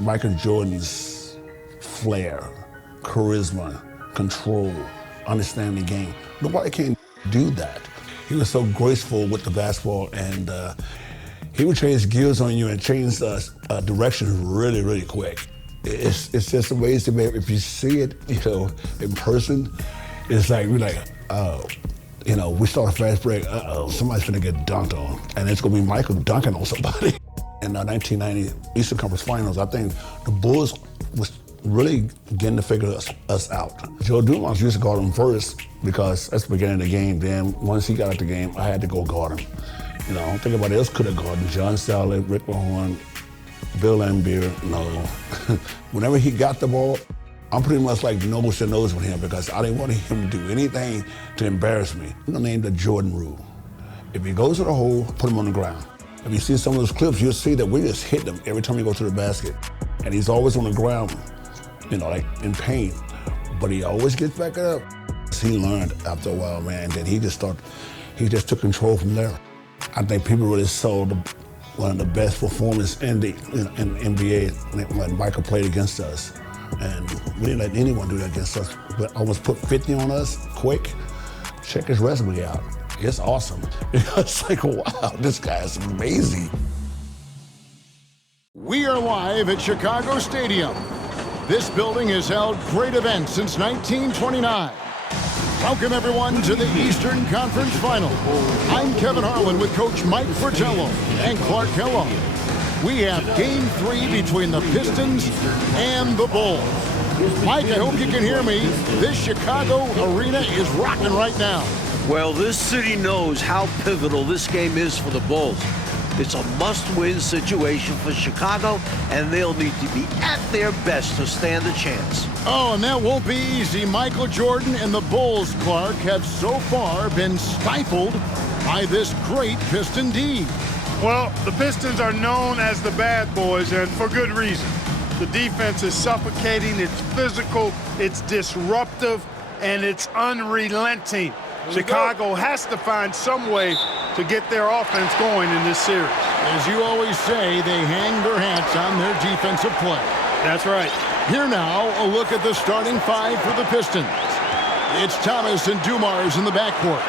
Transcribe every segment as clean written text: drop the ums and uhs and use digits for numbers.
Michael Jordan's flair, charisma, control, understanding the game. Nobody can do that. He was so graceful with the basketball, and he would change gears on you and change direction really, really quick. It's just amazing, man. If you see it, in person, it's like, we're like, oh, we start a fast break, somebody's gonna get dunked on, and it's gonna be Michael dunking on somebody. In the 1990 Eastern Conference Finals, I think the Bulls was really getting to figure us out. Joe Dumars used to guard him first because that's the beginning of the game. Then once he got out the game, I had to go guard him. I don't think anybody else could have guarded him. John Salley, Rick Mahorn, Bill Laimbeer, no. Whenever he got the ball, I'm pretty much like nose to nose with him because I didn't want him to do anything to embarrass me. I'm named the Jordan rule. If he goes to the hole, put him on the ground. If you see some of those clips, you'll see that we just hit him every time he goes to the basket. And he's always on the ground, like in pain. But he always gets back up. He learned after a while, man, that he just took control from there. I think people really saw one of the best performances in the NBA when Michael played against us. And we didn't let anyone do that against us. But almost put 50 on us quick. Check his resume out. It's awesome. It's like, wow, this guy is amazing. We are live at Chicago Stadium. This building has held great events since 1929. Welcome, everyone, to the Eastern Conference Final. I'm Kevin Harlan with Coach Mike Fratello and Clark Kellogg. We have Game 3 between the Pistons and the Bulls. Mike, I hope you can hear me. This Chicago arena is rocking right now. Well, this city knows how pivotal this game is for the Bulls. It's a must-win situation for Chicago, and they'll need to be at their best to stand a chance. Oh, and that won't be easy. Michael Jordan and the Bulls, Clark, have so far been stifled by this great Piston D. Well, the Pistons are known as the bad boys, and for good reason. The defense is suffocating, it's physical, it's disruptive, and it's unrelenting. Chicago has to find some way to get their offense going in this series. As you always say, they hang their hats on their defensive play. That's right. Here now, a look at the starting five for the Pistons. It's Thomas and Dumars in the backcourt.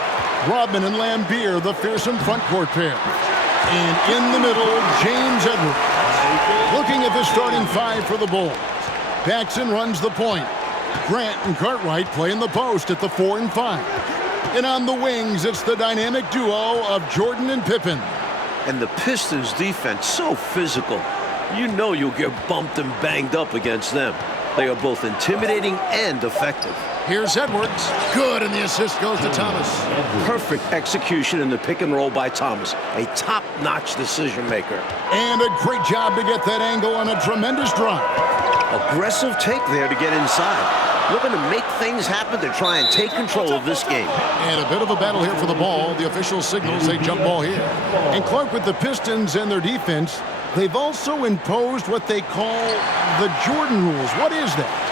Rodman and Laimbeer, the fearsome frontcourt pair. And in the middle, James Edwards. Looking at the starting five for the Bulls. Paxson runs the point. Grant and Cartwright play in the post at the 4 and 5. And on the wings, it's the dynamic duo of Jordan and Pippen. And the Pistons' defense, so physical. You know you'll get bumped and banged up against them. They are both intimidating and effective. Here's Edwards. Good, and the assist goes to Thomas. Perfect execution in the pick and roll by Thomas. A top-notch decision maker. And a great job to get that angle on a tremendous drive. Aggressive take there to get inside. Looking to make things happen to try and take control of this game. And a bit of a battle here for the ball. The official signals a jump ball here. And Clark, with the Pistons and their defense, they've also imposed what they call the Jordan rules. What is that?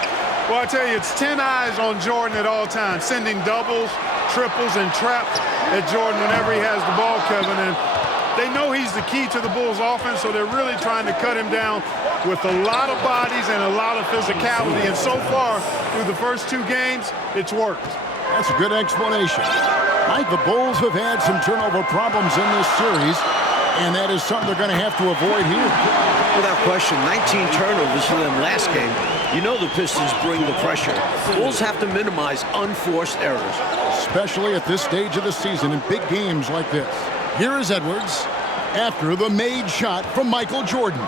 Well, I tell you, it's 10 eyes on Jordan at all times, sending doubles, triples, and traps at Jordan whenever he has the ball, Kevin. And they know he's the key to the Bulls' offense, so they're really trying to cut him down with a lot of bodies and a lot of physicality. And so far, through the first 2 games, it's worked. That's a good explanation. Mike, the Bulls have had some turnover problems in this series, and that is something they're going to have to avoid here. Without question, 19 turnovers for them last game. You know the Pistons bring the pressure. Bulls have to minimize unforced errors. Especially at this stage of the season in big games like this. Here is Edwards after the made shot from Michael Jordan.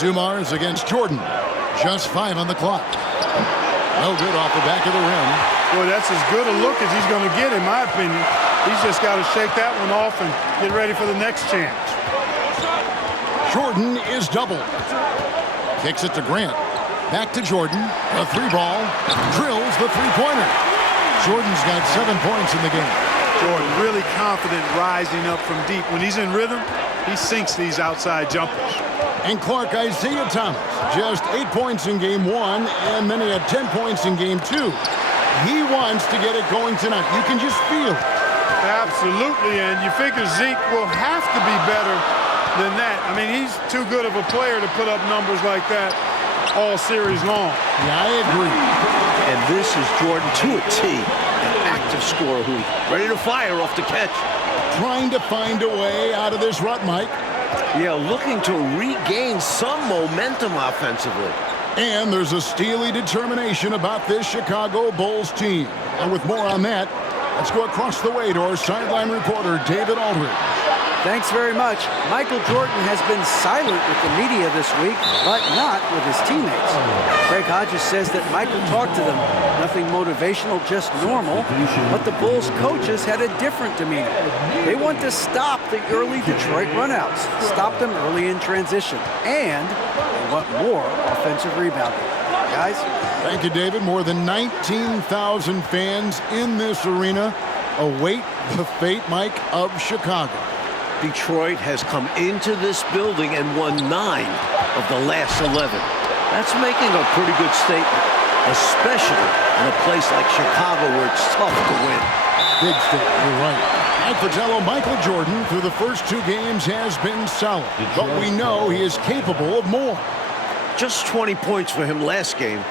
Dumars against Jordan. Just 5 on the clock. No good off the back of the rim. Boy, that's as good a look as he's going to get, in my opinion. He's just got to shake that one off and get ready for the next chance. Jordan is doubled. Kicks it to Grant. Back to Jordan. A 3-ball. Drills the 3-pointer. Jordan's got 7 points in the game. Jordan really confident rising up from deep. When he's in rhythm, he sinks these outside jumpers. And Clark, Isaiah Thomas, just 8 points in game 1, and then he had 10 points in game 2. He wants to get it going tonight. You can just feel it. Absolutely, and you figure Zeke will have to be better than that. I mean, he's too good of a player to put up numbers like that all series long. Yeah, I agree. And this is Jordan to a T, an active scorer who's ready to fire off the catch. Trying to find a way out of this rut, Mike. Yeah, looking to regain some momentum offensively. And there's a steely determination about this Chicago Bulls team. And with more on that, let's go across the way to our sideline reporter, David Aldridge. Thanks very much. Michael Jordan has been silent with the media this week, but not with his teammates. Greg Hodges says that Michael talked to them. Nothing motivational, just normal. But the Bulls coaches had a different demeanor. They want to stop the early Detroit runouts, stop them early in transition, and they want more offensive rebounding. Guys? Thank you, David. More than 19,000 fans in this arena await the fate, Mike, of Chicago. Detroit has come into this building and won 9 of the last 11. That's making a pretty good statement, especially in a place like Chicago where it's tough to win. Big statement, you're right. Mike Fratello, Michael Jordan, through the first 2 games has been solid, but we know he is capable of more. Just 20 points for him last game.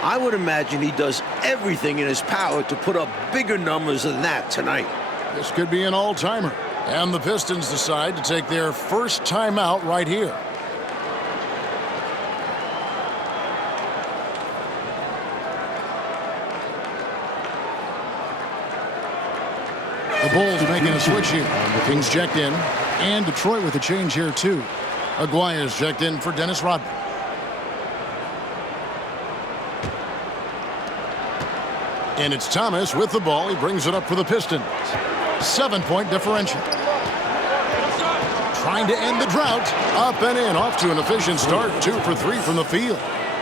I would imagine he does everything in his power to put up bigger numbers than that tonight. This could be an all-timer. And the Pistons decide to take their first timeout right here. The Bulls making a switch here. Kings checked in. And Detroit with a change here, too. Aguirre's checked in for Dennis Rodman. And it's Thomas with the ball. He brings it up for the Pistons. 7-point differential. Trying to end the drought. Up and in. Off to an efficient start. 2 for 3 from the field.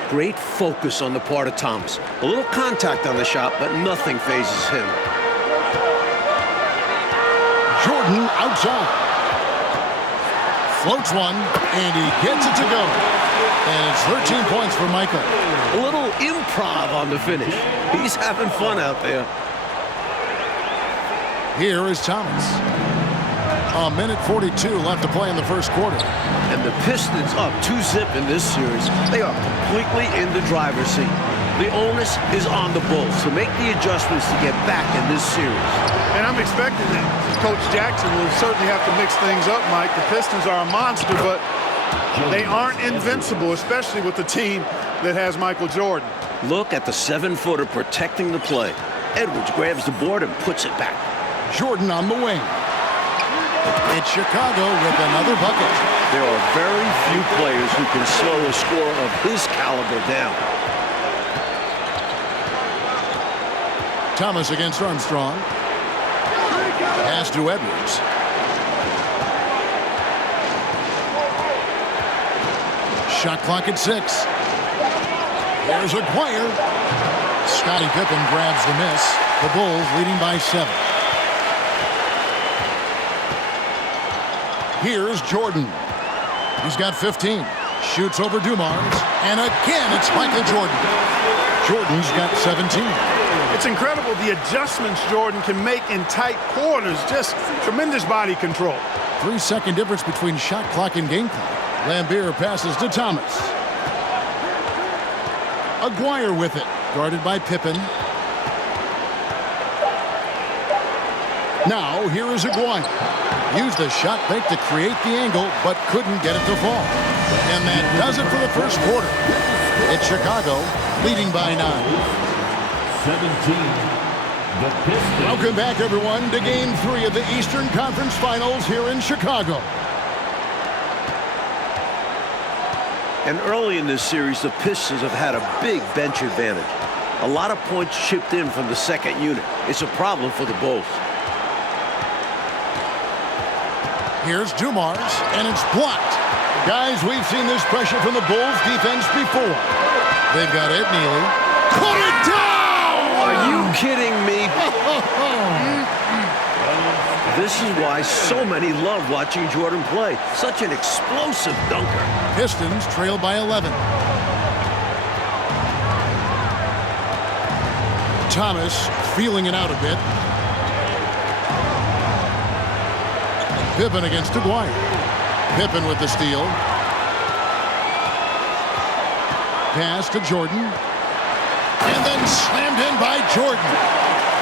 Great focus on the part of Thomas. A little contact on the shot, but nothing phases him. Jordan outside. Floats one, and he gets it to go. And it's 13 points for Michael. A little improv on the finish. He's having fun out there. Here is Thomas. A minute 42 left to play in the first quarter. And the Pistons up 2-zip in this series. They are completely in the driver's seat. The onus is on the Bulls to make the adjustments to get back in this series. And I'm expecting that. Coach Jackson will certainly have to mix things up, Mike. The Pistons are a monster, but they aren't invincible, especially with the team that has Michael Jordan. Look at the 7-footer protecting the play. Edwards grabs the board and puts it back. Jordan on the wing. It's Chicago with another bucket. There are very few players who can slow a scorer of his caliber down. Thomas against Armstrong. Pass to Edwards. Shot clock at 6. There's Aguirre. Scottie Pippen grabs the miss. The Bulls leading by 7. Here's Jordan. He's got 15. Shoots over Dumars. And again, it's Michael Jordan. Jordan's got 17. It's incredible the adjustments Jordan can make in tight quarters. Just tremendous body control. 3-second difference between shot clock and game clock. Lambier passes to Thomas. Aguirre with it. Guarded by Pippen. Now, here is Aguirre. Used the shot fake to create the angle, but couldn't get it to fall. And that does it for the first quarter. It's Chicago leading by 9. 17. The Pistons. Welcome back, everyone, to Game 3 of the Eastern Conference Finals here in Chicago. And early in this series, the Pistons have had a big bench advantage. A lot of points chipped in from the second unit. It's a problem for the Bulls. Here's Dumars, and it's blocked. Guys, we've seen this pressure from the Bulls defense before. They've got Ed Nealy. Put it down! Are you kidding me? This is why so many love watching Jordan play. Such an explosive dunker. Pistons trail by 11. Thomas feeling it out a bit. Pippen against Aguirre. Pippen with the steal. Pass to Jordan. And then slammed in by Jordan.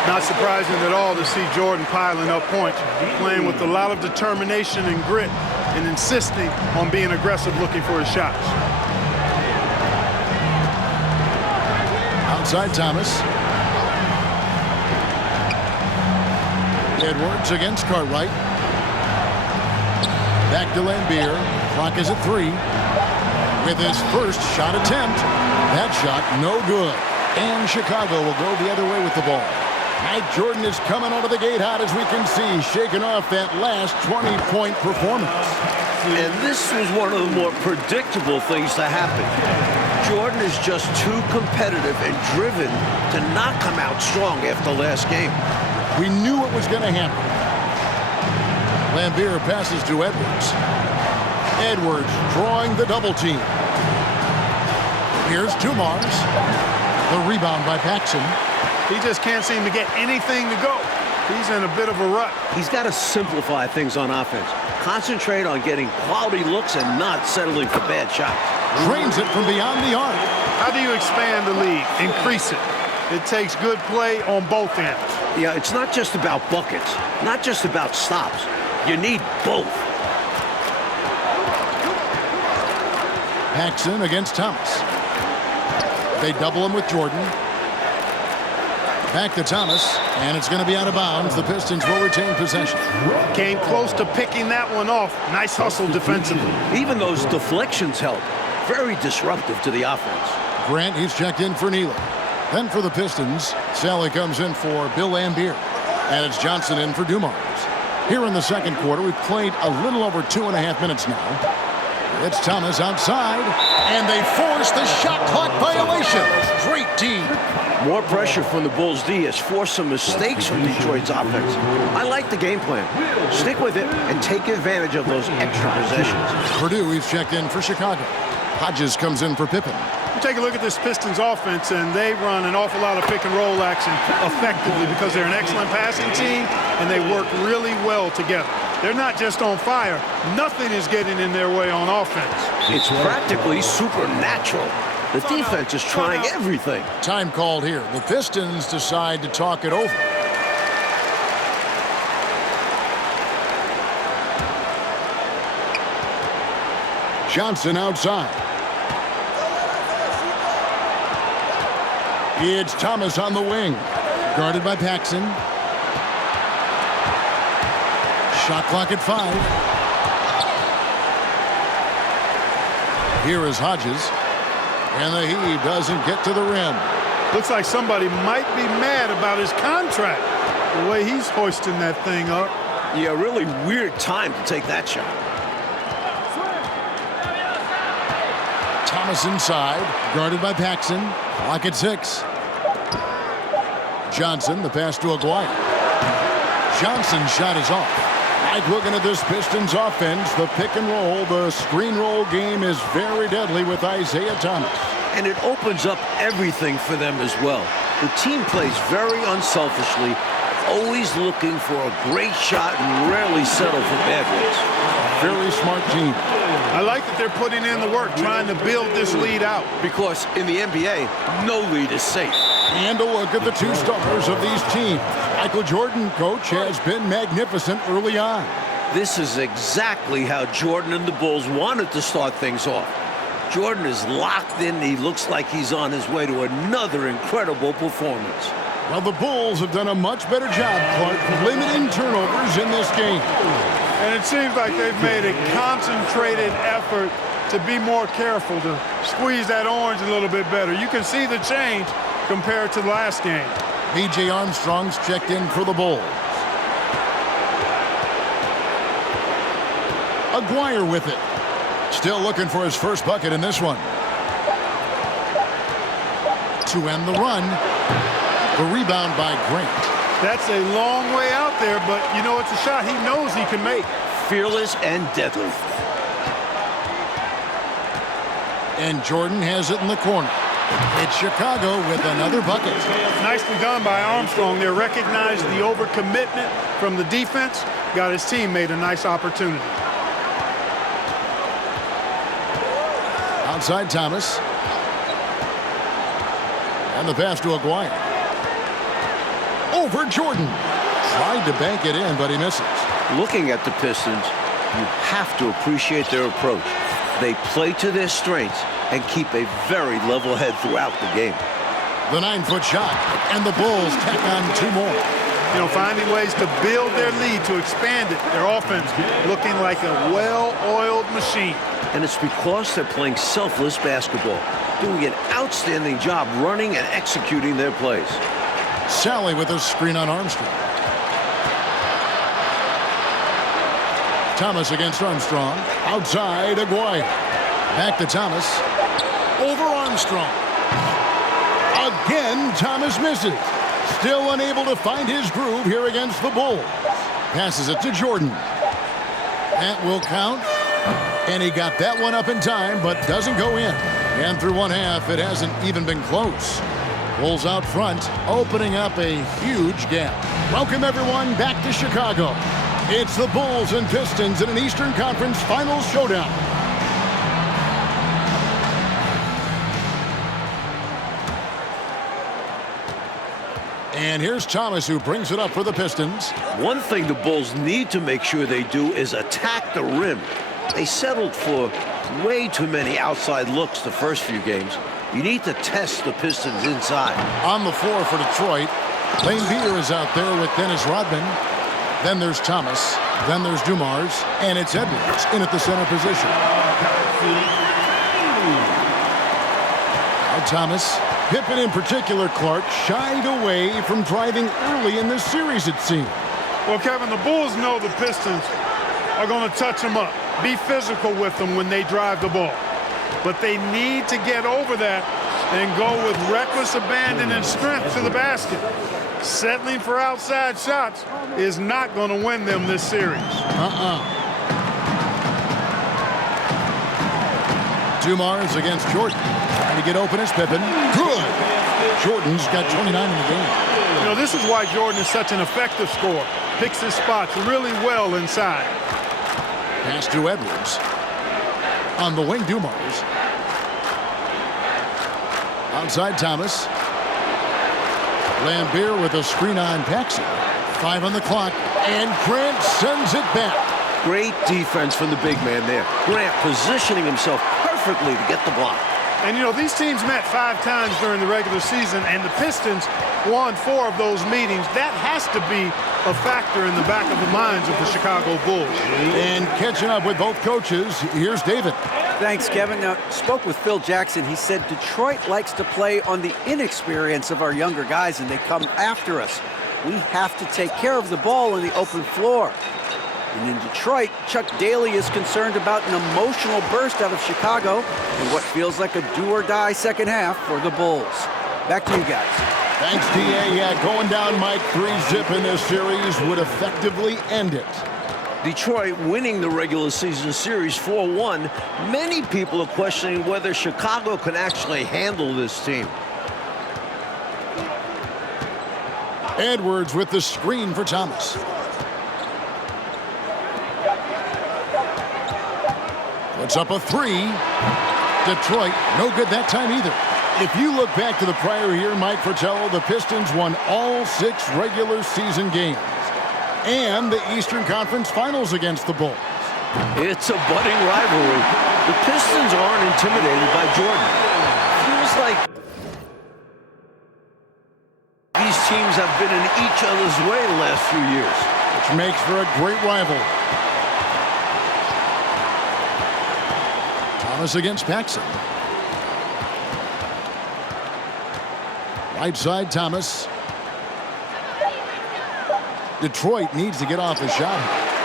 Not surprising at all to see Jordan piling up points, playing with a lot of determination and grit, and insisting on being aggressive looking for his shots. Outside Thomas. Edwards against Cartwright. Back to Lambier. Clock is at 3. With his first shot attempt. That shot no good. And Chicago will go the other way with the ball. Mike Jordan is coming out of the gate hot, as we can see, shaking off that last 20-point performance. And this was one of the more predictable things to happen. Jordan is just too competitive and driven to not come out strong after last game. We knew it was going to happen. Lambier passes to Edwards. Edwards drawing the double team. Here's Dumars. The rebound by Paxson. He just can't seem to get anything to go. He's in a bit of a rut. He's got to simplify things on offense. Concentrate on getting quality looks and not settling for bad shots. Drains it from beyond the arc. How do you expand the lead? Increase it. It takes good play on both ends. Yeah, it's not just about buckets, not just about stops. You need both. Paxson against Thomas. They double him with Jordan. Back to Thomas, and it's going to be out of bounds. The Pistons will retain possession. Came close to picking that one off. Nice hustle defensively. Even those deflections help. Very disruptive to the offense. Grant, he's checked in for Neely. Then for the Pistons, Sally comes in for Bill Lambier. And it's Johnson in for Dumars. Here in the second quarter, we've played a little over 2.5 minutes now. It's Thomas outside, and they force the shot clock violation. Great D. More pressure from the Bulls D has forced some mistakes from Detroit's offense. I like the game plan. Stick with it and take advantage of those extra possessions. Purdue, he's checked in for Chicago. Hodges comes in for Pippen. You take a look at this Pistons offense, and they run an awful lot of pick and roll action effectively because they're an excellent passing team and they work really well together. They're not just on fire. Nothing is getting in their way on offense. It's practically supernatural. The defense is trying everything. Time called here. The Pistons decide to talk it over. Johnson outside. It's Thomas on the wing. Guarded by Paxson. Shot clock at 5. Here is Hodges. And the heave doesn't get to the rim. Looks like somebody might be mad about his contract. The way he's hoisting that thing up. Yeah, really weird time to take that shot. Thomas inside. Guarded by Paxson. Clock at 6. Johnson, the pass to Aguirre. Johnson's shot is off. Like looking at this Pistons offense, the pick and roll, the screen roll game is very deadly with Isaiah Thomas. And it opens up everything for them as well. The team plays very unselfishly, always looking for a great shot and rarely settle for bad ones. Very smart team. I like that they're putting in the work, trying to build this lead out. Because in the NBA, no lead is safe. And a look at the two stars of these teams. Michael Jordan, coach, has been magnificent early on. This is exactly how Jordan and the Bulls wanted to start things off. Jordan is locked in. He looks like he's on his way to another incredible performance. Well, the Bulls have done a much better job, Clark, limiting turnovers in this game. And it seems like they've made a concentrated effort to be more careful, to squeeze that orange a little bit better. You can see the change compared to the last game. B.J. Armstrong's checked in for the Bulls. Aguirre with it. Still looking for his first bucket in this one. To end the run. The rebound by Grant. That's a long way out there, but you know it's a shot he knows he can make. Fearless and deadly. And Jordan has it in the corner. It's Chicago with another bucket. Nicely done by Armstrong there. Recognized the overcommitment from the defense. Got his teammate a nice opportunity. Outside Thomas. And the pass to Aguirre. Over Jordan. Tried to bank it in, but he misses. Looking at the Pistons, you have to appreciate their approach. They play to their strengths and keep a very level head throughout the game. The 9-foot shot, and the Bulls tack on 2 more. You know, finding ways to build their lead, to expand it. Their offense looking like a well-oiled machine. And it's because they're playing selfless basketball, doing an outstanding job running and executing their plays. Sally with a screen on Armstrong. Thomas against Armstrong. Outside, Aguirre. Back to Thomas. Over Armstrong. Again, Thomas misses. Still unable to find his groove here against the Bulls. Passes it to Jordan. That will count. And he got that one up in time, but doesn't go in. And through one half, it hasn't even been close. Bulls out front, opening up a huge gap. Welcome, everyone, back to Chicago. It's the Bulls and Pistons in an Eastern Conference Finals showdown. And here's Thomas, who brings it up for the Pistons. One thing the Bulls need to make sure they do is attack the rim. They settled for way too many outside looks the first few games. You need to test the Pistons inside. On the floor for Detroit, Lane Beer is out there with Dennis Rodman. Then there's Thomas. Then there's Dumars. And it's Edwards in at the center position. Now Thomas. Pippen in particular, Clark, shied away from driving early in this series, it seemed. Well, Kevin, the Bulls know the Pistons are going to touch them up, be physical with them when they drive the ball. But they need to get over that and go with reckless abandon and strength to the basket. Settling for outside shots is not going to win them this series. Dumars against Jordan. Trying to get open as Pippen. Good. Jordan's got 29 in the game. You know, this is why Jordan is such an effective scorer. Picks his spots really well inside. Pass to Edwards. On the wing, Dumars. Outside Thomas. Lambeer with a screen on Paxson. 5 on the clock. And Grant sends it back. Great defense from the big man there. Grant positioning himself perfectly to get the block. And, you know, these teams met 5 times during the regular season, and the Pistons won 4 of those meetings. That has to be a factor in the back of the minds of the Chicago Bulls. And catching up with both coaches, here's David. Thanks, Kevin. Now, spoke with Phil Jackson. He said Detroit likes to play on the inexperience of our younger guys, and they come after us. We have to take care of the ball on the open floor. And in Detroit, Chuck Daly is concerned about an emotional burst out of Chicago and what feels like a do-or-die second half for the Bulls. Back to you guys. Thanks, D.A. Yeah, going down, Mike, 3-zip in this series would effectively end it. Detroit winning the regular season series 4-1. Many people are questioning whether Chicago can actually handle this team. Edwards with the screen for Thomas. Puts up a 3. Detroit, no good that time either. If you look back to the prior year, Mike Fratello, the Pistons won all 6 regular season games and the Eastern Conference Finals against the Bulls. It's a budding rivalry. The Pistons aren't intimidated by Jordan. Feels like these teams have been in each other's way the last few years. Which makes for a great rival. Thomas against Paxson. Right side, Thomas. Detroit needs to get off the shot.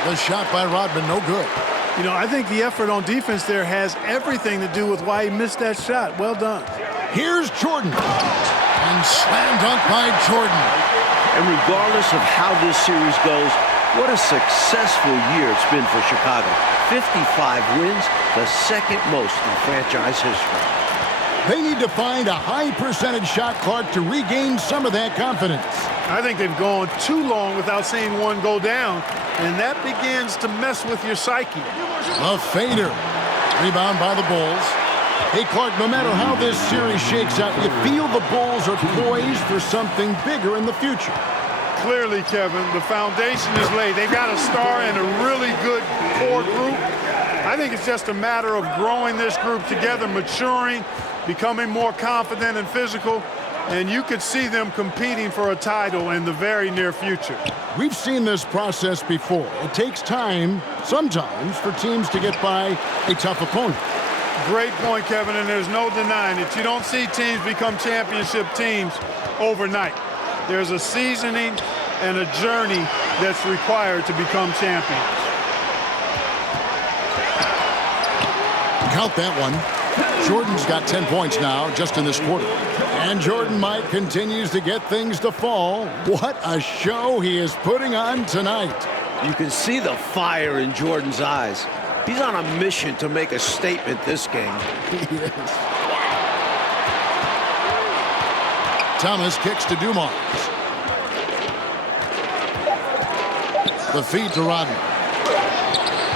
The shot by Rodman, no good. You know, I think the effort on defense there has everything to do with why he missed that shot. Well done. Here's Jordan. And slam dunk by Jordan. And regardless of how this series goes, what a successful year it's been for Chicago. 55 wins, the second most in franchise history. They need to find a high percentage shot, Clark, to regain some of that confidence. I think they've gone too long without seeing one go down, and that begins to mess with your psyche. A fader. Rebound by the Bulls. Hey, Clark, no matter how this series shakes out, you feel the Bulls are poised for something bigger in the future. Clearly, Kevin, the foundation is laid. They've got a star and a really good core group. I think it's just a matter of growing this group together, maturing, becoming more confident and physical, and you could see them competing for a title in the very near future. We've seen this process before. It takes time, sometimes, for teams to get by a tough opponent. Great point, Kevin, and there's no denying it. You don't see teams become championship teams overnight. There's a seasoning and a journey that's required to become champions. Count that one. Jordan's got 10 points now just in this quarter. And Jordan Mike continues to get things to fall. What a show he is putting on tonight. You can see the fire in Jordan's eyes. He's on a mission to make a statement this game. He is. Thomas kicks to Dumars. The feed to Rodman.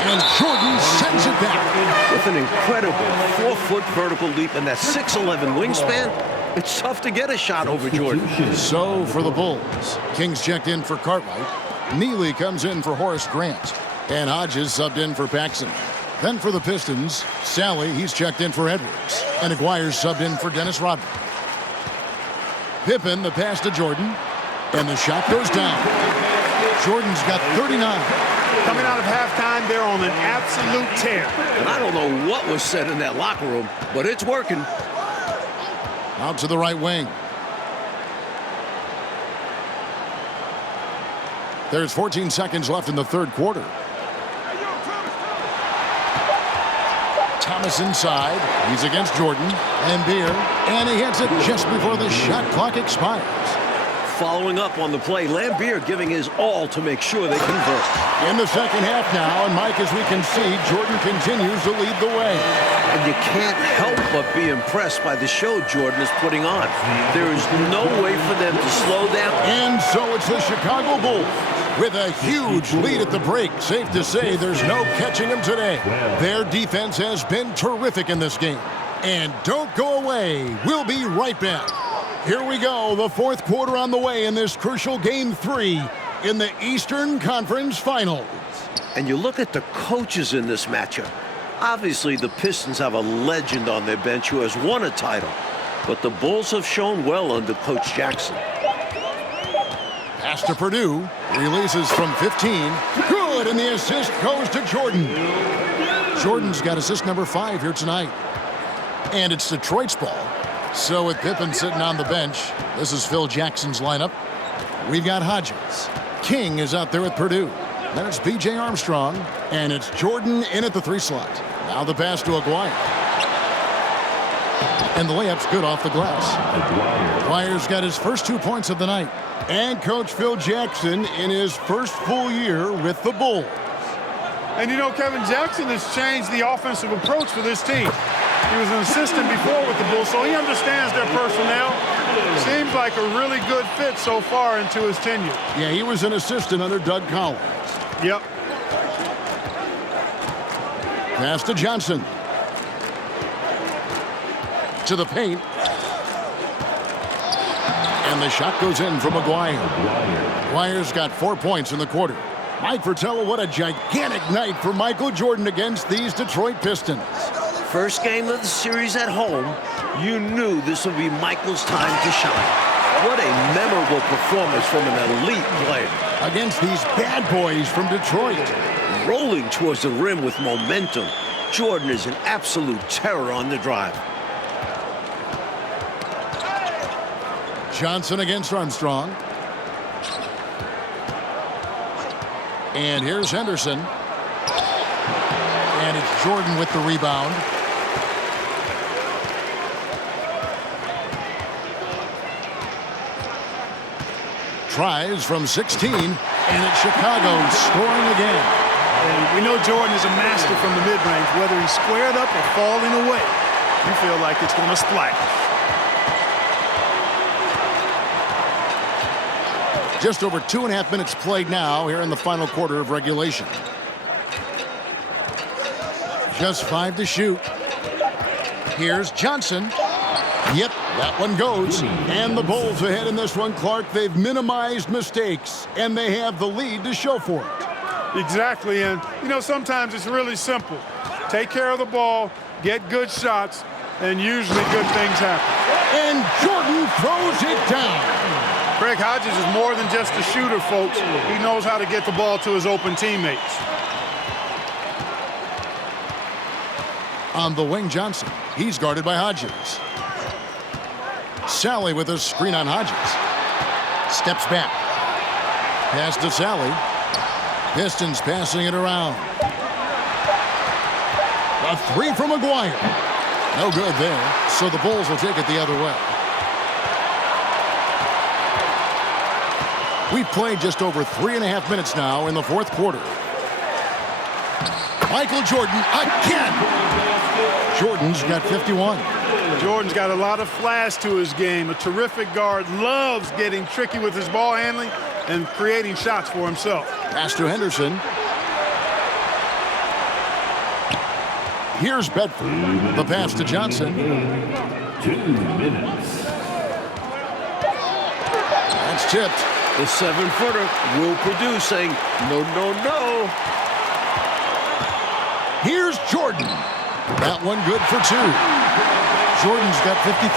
And Jordan sends it back. With an incredible 4-foot vertical leap and that 6'11" wingspan, it's tough to get a shot over Jordan. So for the Bulls, Kings checked in for Cartwright. Neely comes in for Horace Grant. And Hodges subbed in for Paxson. Then for the Pistons, Sally, he's checked in for Edwards. And Aguirre's subbed in for Dennis Rodman. Pippen, the pass to Jordan. And the shot goes down. Jordan's got 39. Coming out of halftime, they're on an absolute tear. And I don't know what was said in that locker room, but it's working. Out to the right wing. There's 14 seconds left in the third quarter. Thomas inside. He's against Jordan. And Beer. And he hits it just before the shot clock expires. Following up on the play, Lambeer giving his all to make sure they convert. In the second half now, and Mike, as we can see, Jordan continues to lead the way. And you can't help but be impressed by the show Jordan is putting on. There is no way for them to slow down. And so it's the Chicago Bulls with a huge lead at the break. Safe to say there's no catching them today. Their defense has been terrific in this game. And don't go away. We'll be right back. Here we go, the fourth quarter on the way in this crucial Game 3 in the Eastern Conference Finals. And you look at the coaches in this matchup. Obviously, the Pistons have a legend on their bench who has won a title. But the Bulls have shown well under Coach Jackson. Pass to Purdue. Releases from 15. Good, and the assist goes to Jordan. Jordan's got assist number 5 here tonight. And it's Detroit's ball. So with Pippen sitting on the bench, this is Phil Jackson's lineup. We've got Hodges. King is out there with Purdue. Then it's B.J. Armstrong. And it's Jordan in at the 3 slot. Now the pass to Aguirre. And the layup's good off the glass. Aguirre's got his first 2 points of the night. And Coach Phil Jackson in his first full year with the Bulls. And you know, Kevin, Jackson has changed the offensive approach for this team. He was an assistant before with the Bulls, so he understands their personnel. Seems like a really good fit so far into his tenure. Yeah, he was an assistant under Doug Collins. Yep. Pass to Johnson. To the paint. And the shot goes in from Aguirre. Aguirre's got 4 points in the quarter. Mike Fratello, what a gigantic night for Michael Jordan against these Detroit Pistons. First game of the series at home, you knew this would be Michael's time to shine. What a memorable performance from an elite player. Against these bad boys from Detroit. Rolling towards the rim with momentum, Jordan is an absolute terror on the drive. Johnson against Armstrong. And here's Henderson. And it's Jordan with the rebound. Tries from 16, and it's Chicago scoring again. And we know Jordan is a master from the mid-range. Whether he's squared up or falling away, you feel like it's going to splash. Just over 2.5 minutes played now here in the final quarter of regulation. Just 5 to shoot. Here's Johnson. Yep, that one goes. And the Bulls ahead in this one, Clark. They've minimized mistakes, and they have the lead to show for it. Exactly, and sometimes it's really simple. Take care of the ball, get good shots, and usually good things happen. And Jordan throws it down. Craig Hodges is more than just a shooter, folks. He knows how to get the ball to his open teammates. On the wing, Johnson. He's guarded by Hodges. Sally with a screen on Hodges. Steps back. Pass to Sally. Pistons passing it around. A three from McGuire. No good there, so the Bulls will take it the other way. We've played just over 3.5 minutes now in the fourth quarter. Michael Jordan again. Jordan's got 51. Jordan's got a lot of flash to his game. A terrific guard, loves getting tricky with his ball handling and creating shots for himself. Pass to Henderson. Here's Bedford. The pass to Johnson. 2 minutes. That's tipped. The 7-footer will produce, saying, no, no, no. Here's Jordan. That one good for 2. Jordan's got 53.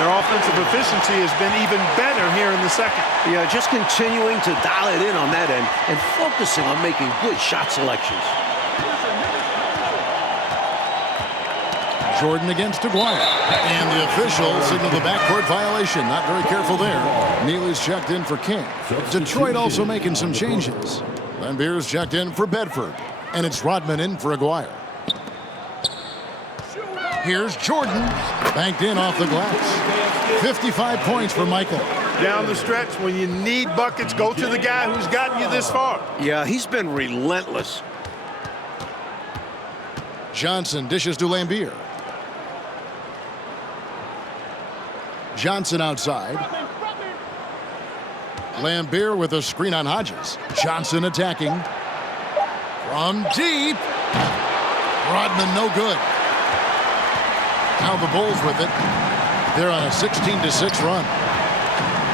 Their offensive efficiency has been even better here in the second. Yeah, just continuing to dial it in on that end and focusing on making good shot selections. Jordan against Aguirre. And the official signaled the backcourt violation. Not very careful there. Neely's checked in for King. Detroit also making some changes. Lambeer's checked in for Bedford. And it's Rodman in for Aguirre. Here's Jordan. Banked in off the glass. 55 points for Michael. Down the stretch, when you need buckets, go to the guy who's gotten you this far. Yeah, he's been relentless. Johnson dishes to Lambeer. Johnson outside. Lambeer with a screen on Hodges. Johnson attacking. From deep. Rodman no good. Now the Bulls with it. They're on a 16-6 run.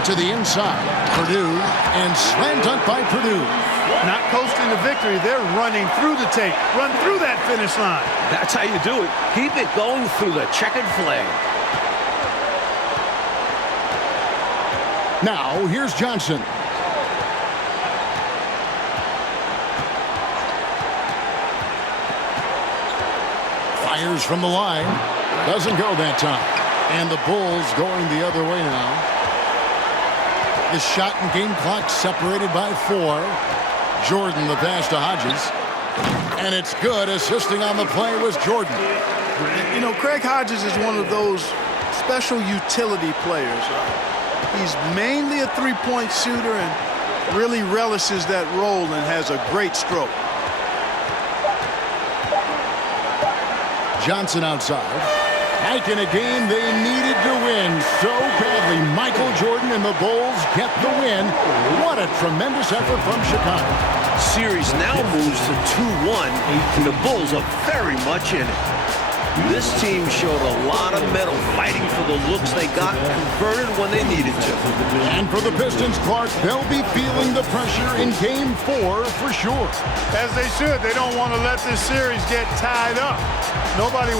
To the inside. Purdue. And slam dunk by Purdue. Not coasting to victory. They're running through the tape. Run through that finish line. That's how you do it. Keep it going through the checkered flag. Now, here's Johnson. Fires from the line. Doesn't go that time. And the Bulls going the other way now. The shot and game clock separated by 4. Jordan the pass to Hodges. And it's good. Assisting on the play was Jordan. Craig Hodges is one of those special utility players. He's mainly a three-point shooter and really relishes that role and has a great stroke. Johnson outside. Back in a game they needed to win so badly. Michael Jordan and the Bulls get the win. What a tremendous effort from Chicago. Series now moves to 2-1, and the Bulls are very much in it. This team showed a lot of mettle fighting for the looks they got, converted when they needed to. And for the Pistons, Clark, they'll be feeling the pressure in Game 4 for sure. As they should. They don't want to let this series get tied up. Nobody